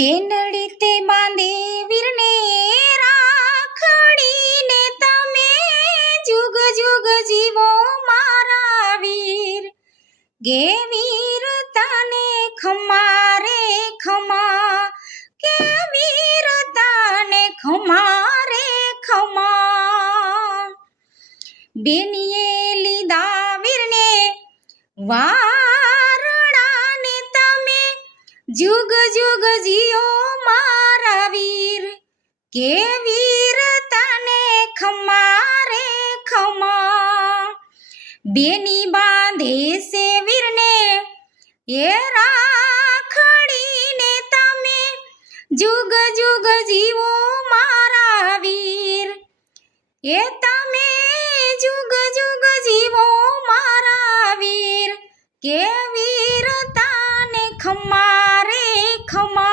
બેનડી તે બાંધે વીરને રાખડીને તમે જુગ જુગ જીવો મારા વીર ગે વીર તને ખમા રે ખમા કે વીર તને ખમા રે ખમા બેનીએ લીધા વીરને વારણાને તમે જુગ જુગ જીઓ મારા વીર કે વીર તને ખમા રે ખમા બેની બાંધે છે વીરને એ રાખડીને તમે જુગ જુગ જીવો મારા વીર એ તમે જુગ જુગ જીવો મારા વીર કે વીર તને ખમા રે ખમા।